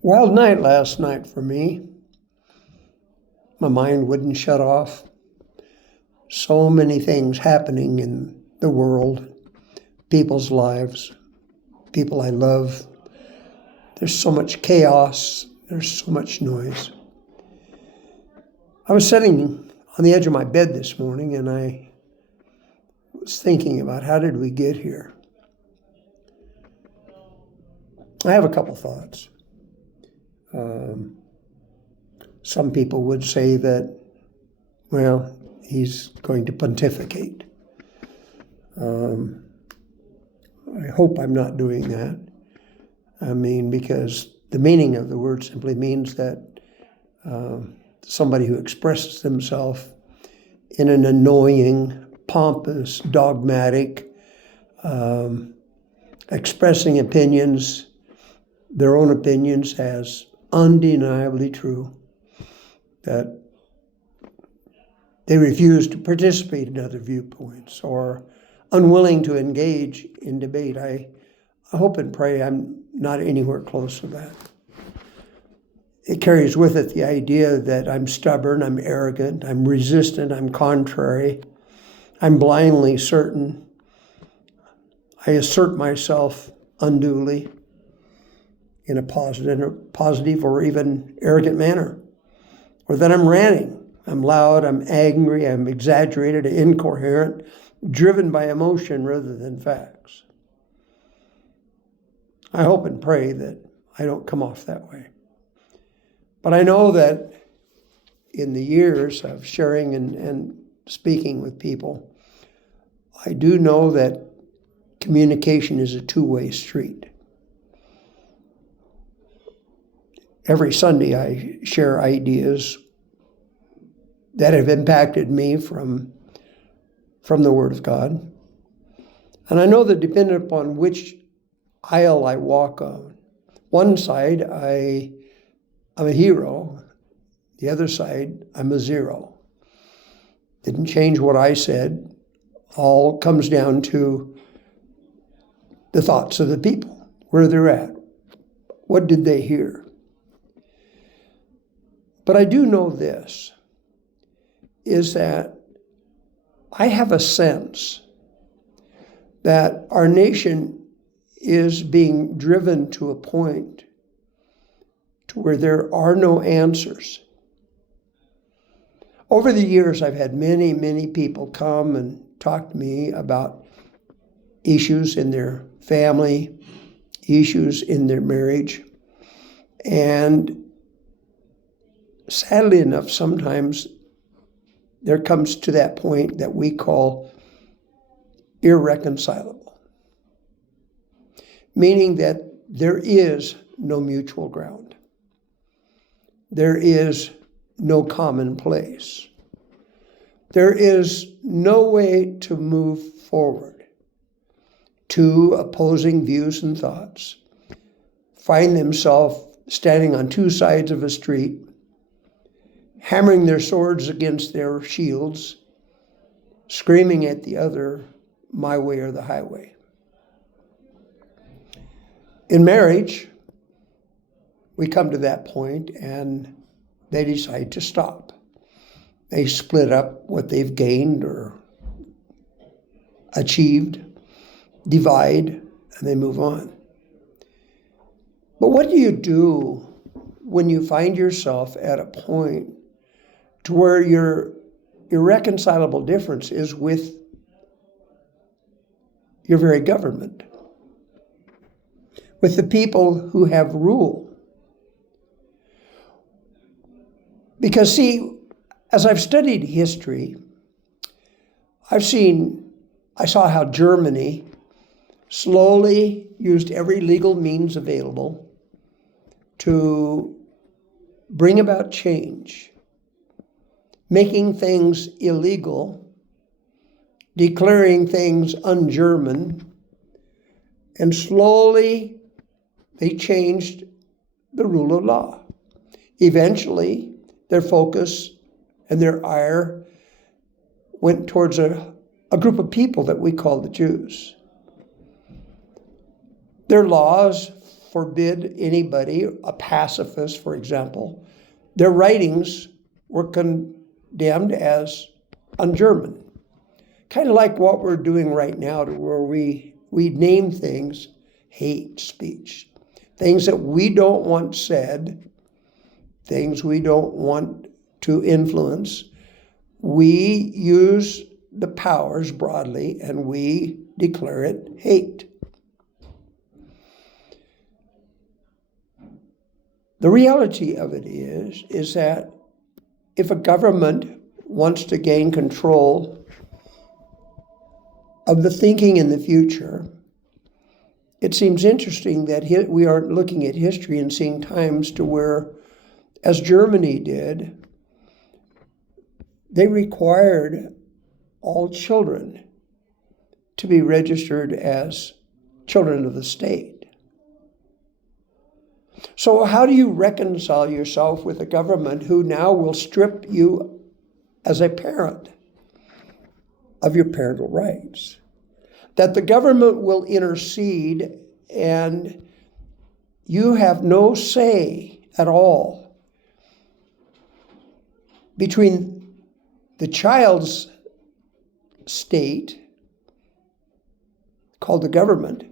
Wild night last night for me. My mind wouldn't shut off. So many things happening in the world, people's lives, people I love. There's so much chaos. There's so much noise. I was sitting on the edge of my bed this morning and I was thinking about how did we get here? I have a couple thoughts. Some people would say that, well, he's going to pontificate. I hope I'm not doing that. Because the meaning of the word simply means that somebody who expresses themselves in an annoying, pompous, dogmatic, expressing opinions, their own opinions as undeniably true, that they refuse to participate in other viewpoints or unwilling to engage in debate. I hope and pray I'm not anywhere close to that. It carries with it the idea that I'm stubborn, I'm arrogant, I'm resistant, I'm contrary, I'm blindly certain. I assert myself unduly in a positive or even arrogant manner, or that I'm ranting, I'm loud, I'm angry, I'm exaggerated, incoherent, driven by emotion rather than facts. I hope and pray that I don't come off that way. But I know that in the years of sharing and speaking with people, I do know that communication is a two-way street. Every Sunday I share ideas that have impacted me from the Word of God. And I know that depending upon which aisle I walk on, one side I'm a hero, the other side I'm a zero. Didn't change what I said. All comes down to the thoughts of the people, where they're at. What did they hear? But I do know this, is that I have a sense that our nation is being driven to a point to where there are no answers. Over the years, I've had many, many people come and talk to me about issues in their family, issues in their marriage, and sadly enough, sometimes there comes to that point that we call irreconcilable, meaning that there is no mutual ground. There is no common place. There is no way to move forward. Two opposing views and thoughts find themselves standing on two sides of a street, hammering their swords against their shields, screaming at the other, my way or the highway. In marriage, we come to that point and they decide to stop. They split up what they've gained or achieved, divide, and they move on. But what do you do when you find yourself at a point to where your irreconcilable difference is with your very government, with the people who have rule? Because see, as I've studied history, I saw how Germany slowly used every legal means available to bring about change, making things illegal, declaring things un-German, and slowly they changed the rule of law. Eventually, their focus and their ire went towards a group of people that we call the Jews. Their laws forbid anybody, a pacifist, for example, their writings were condemned as un-German. Kind of like what we're doing right now, to where we name things hate speech. Things that we don't want said, things we don't want to influence. We use the powers broadly and we declare it hate. The reality of it is that if a government wants to gain control of the thinking in the future, it seems interesting that we aren't looking at history and seeing times to where, as Germany did, they required all children to be registered as children of the state. So how do you reconcile yourself with a government who now will strip you as a parent of your parental rights? That the government will intercede and you have no say at all between the child's state, called the government,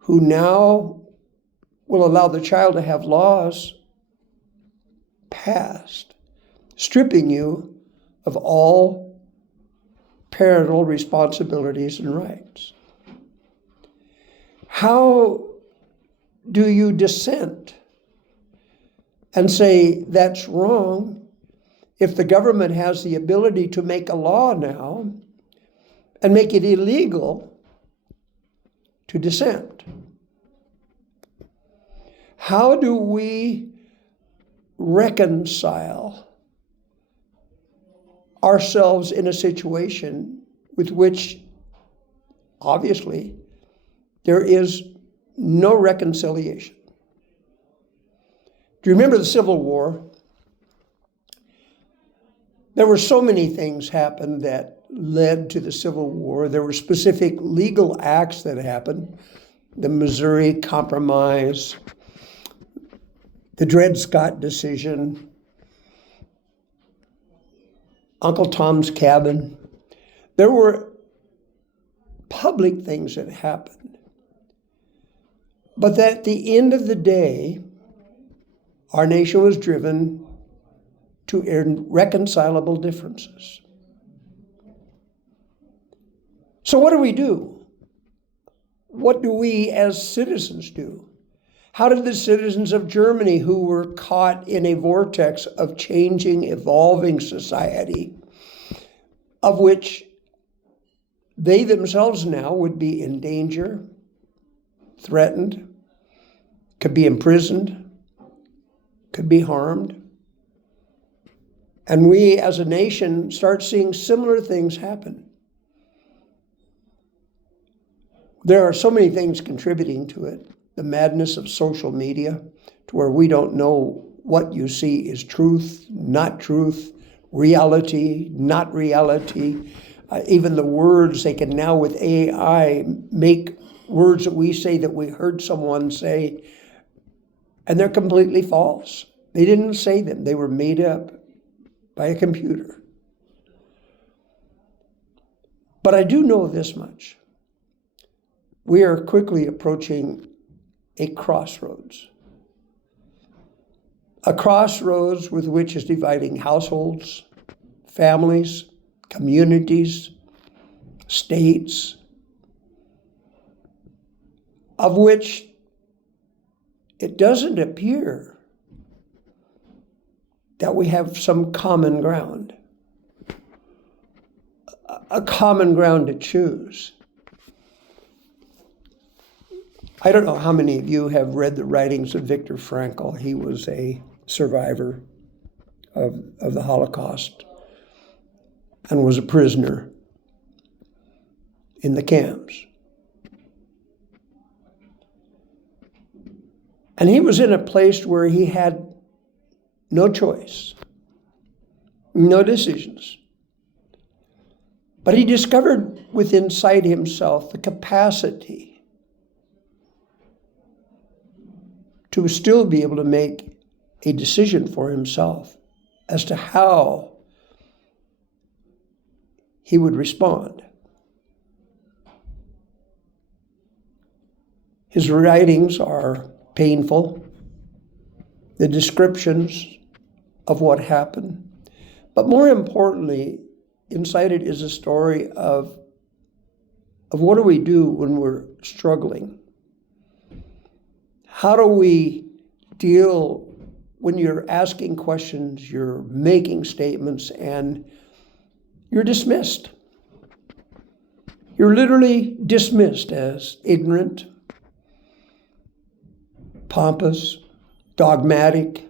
who now will allow the child to have laws passed, stripping you of all parental responsibilities and rights. How do you dissent and say that's wrong if the government has the ability to make a law now and make it illegal to dissent? How do we reconcile ourselves in a situation with which, obviously, there is no reconciliation? Do you remember the Civil War? There were so many things happened that led to the Civil War. There were specific legal acts that happened. The Missouri Compromise, the Dred Scott decision, Uncle Tom's Cabin. There were public things that happened. But at the end of the day, our nation was driven to irreconcilable differences. So what do? What do we as citizens do? How did the citizens of Germany, who were caught in a vortex of changing, evolving society, of which they themselves now would be in danger, threatened, could be imprisoned, could be harmed, and we as a nation start seeing similar things happen? There are so many things contributing to it. The madness of social media, to where we don't know what you see is truth, not truth, reality, not reality. Even the words, they can now with AI make words that we say that we heard someone say, and they're completely false. They didn't say them. They were made up by a computer. But I do know this much. We are quickly approaching a crossroads with which is dividing households, families, communities, states, of which it doesn't appear that we have some common ground, a common ground to choose. I don't know how many of you have read the writings of Viktor Frankl. He was a survivor of the Holocaust and was a prisoner in the camps. And he was in a place where he had no choice, no decisions. But he discovered within inside himself the capacity to still be able to make a decision for himself as to how he would respond. His writings are painful, the descriptions of what happened, but more importantly, inside it is a story of what do we do when we're struggling? How do we deal when you're asking questions, you're making statements, and you're dismissed? You're literally dismissed as ignorant, pompous, dogmatic.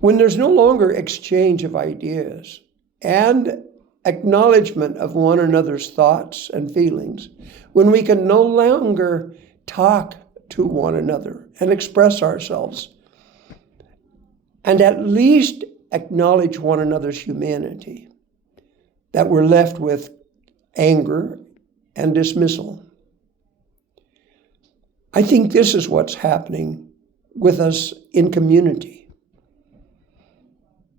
When there's no longer exchange of ideas and acknowledgement of one another's thoughts and feelings, when we can no longer talk to one another and express ourselves, and at least acknowledge one another's humanity, that we're left with anger and dismissal. I think this is what's happening with us in community.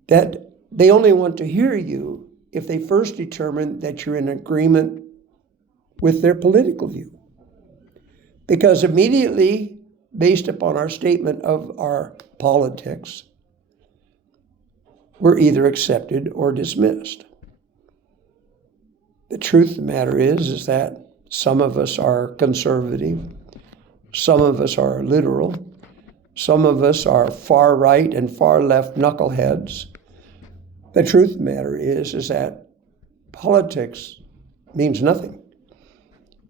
That they only want to hear you if they first determine that you're in agreement with their political view. Because immediately, based upon our statement of our politics, we're either accepted or dismissed. The truth of the matter is that some of us are conservative, some of us are literal, some of us are far right and far left knuckleheads. The truth of the matter is that politics means nothing.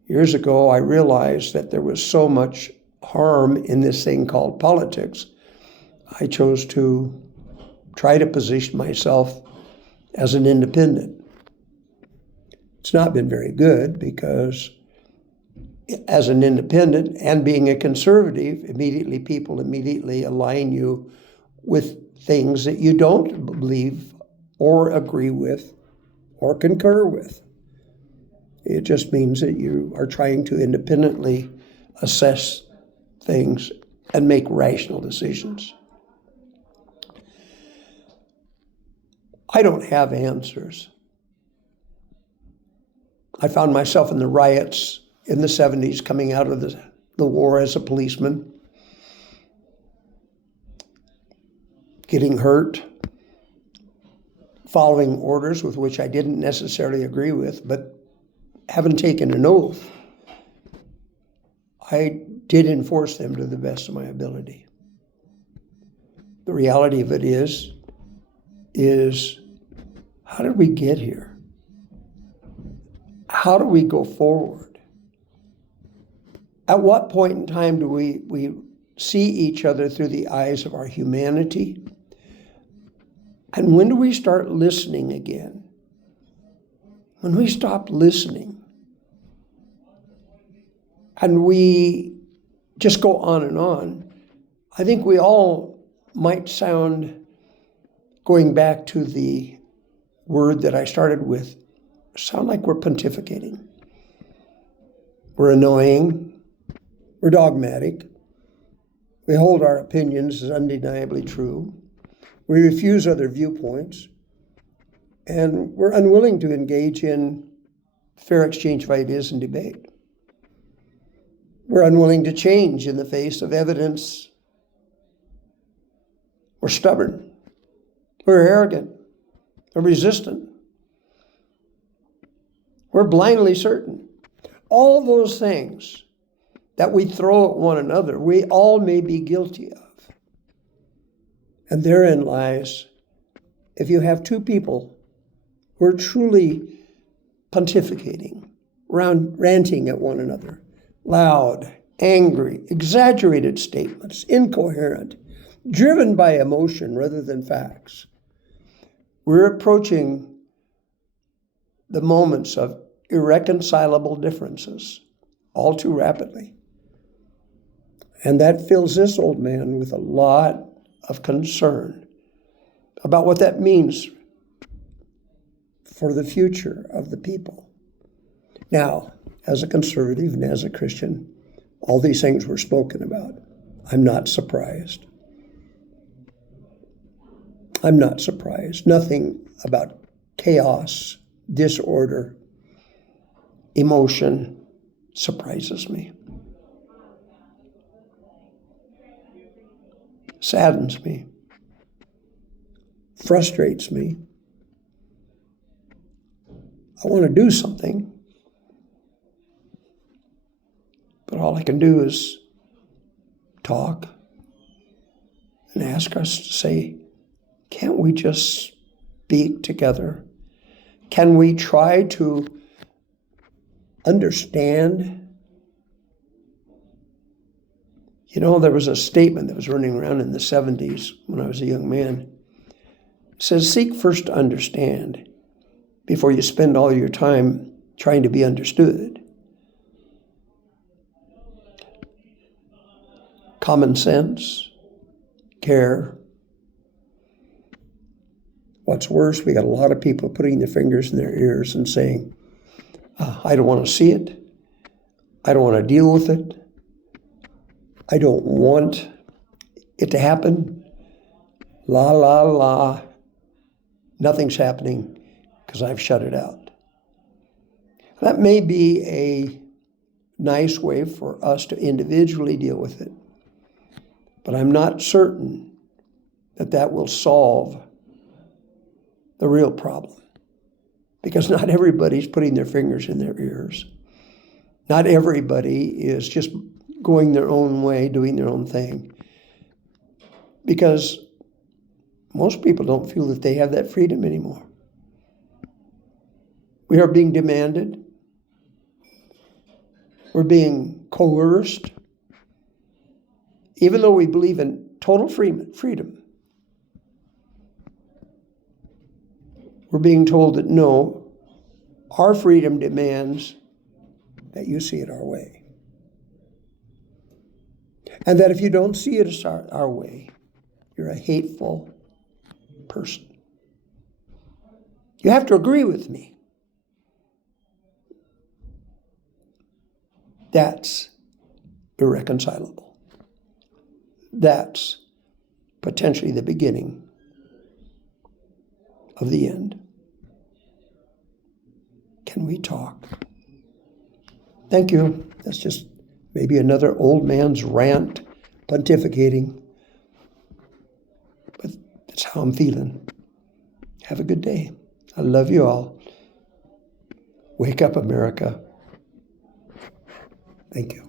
Years ago, I realized that there was so much harm in this thing called politics. I chose to try to position myself as an independent. It's not been very good because as an independent and being a conservative, people immediately align you with things that you don't believe or agree with or concur with. It just means that you are trying to independently assess things and make rational decisions. I don't have answers. I found myself in the riots in the 70s coming out of the war as a policeman, getting hurt, following orders with which I didn't necessarily agree with, but having taken an oath, I did enforce them to the best of my ability. The reality of it is how did we get here? How do we go forward? At what point in time do we see each other through the eyes of our humanity? And when do we start listening again? When we stop listening and we just go on and on, I think we all might sound, going back to the word that I started with, sound like we're pontificating. We're annoying. We're dogmatic. We hold our opinions as undeniably true. We refuse other viewpoints. And we're unwilling to engage in fair exchange of ideas and debate. We're unwilling to change in the face of evidence. We're stubborn. We're arrogant. We're resistant. We're blindly certain. All those things that we throw at one another, we all may be guilty of. And therein lies, if you have two people who are truly pontificating, ranting at one another, loud, angry, exaggerated statements, incoherent, driven by emotion rather than facts, we're approaching the moments of irreconcilable differences all too rapidly. And that fills this old man with a lot of concern about what that means for the future of the people. Now, as a conservative and as a Christian, all these things were spoken about. I'm not surprised. I'm not surprised. Nothing about chaos, disorder, emotion surprises me. Saddens me. Frustrates me. I want to do something, but all I can do is talk and ask us to say, can't we just speak together? Can we try to understand? You know, there was a statement that was running around in the 70s when I was a young man. It says, seek first to understand before you spend all your time trying to be understood. Common sense, care. What's worse, we got a lot of people putting their fingers in their ears and saying, I don't want to see it. I don't want to deal with it. I don't want it to happen. La, la, la. Nothing's happening because I've shut it out. That may be a nice way for us to individually deal with it, but I'm not certain that that will solve the real problem, because not everybody's putting their fingers in their ears. Not everybody is just going their own way, doing their own thing, because most people don't feel that they have that freedom anymore. We are being demanded. We're being coerced. Even though we believe in total freedom, we're being told that no, our freedom demands that you see it our way. And that if you don't see it as our way, you're a hateful person. You have to agree with me. That's irreconcilable. That's potentially the beginning of the end. Can we talk? Thank you. That's just maybe another old man's rant, pontificating. But that's how I'm feeling. Have a good day. I love you all. Wake up, America. Thank you.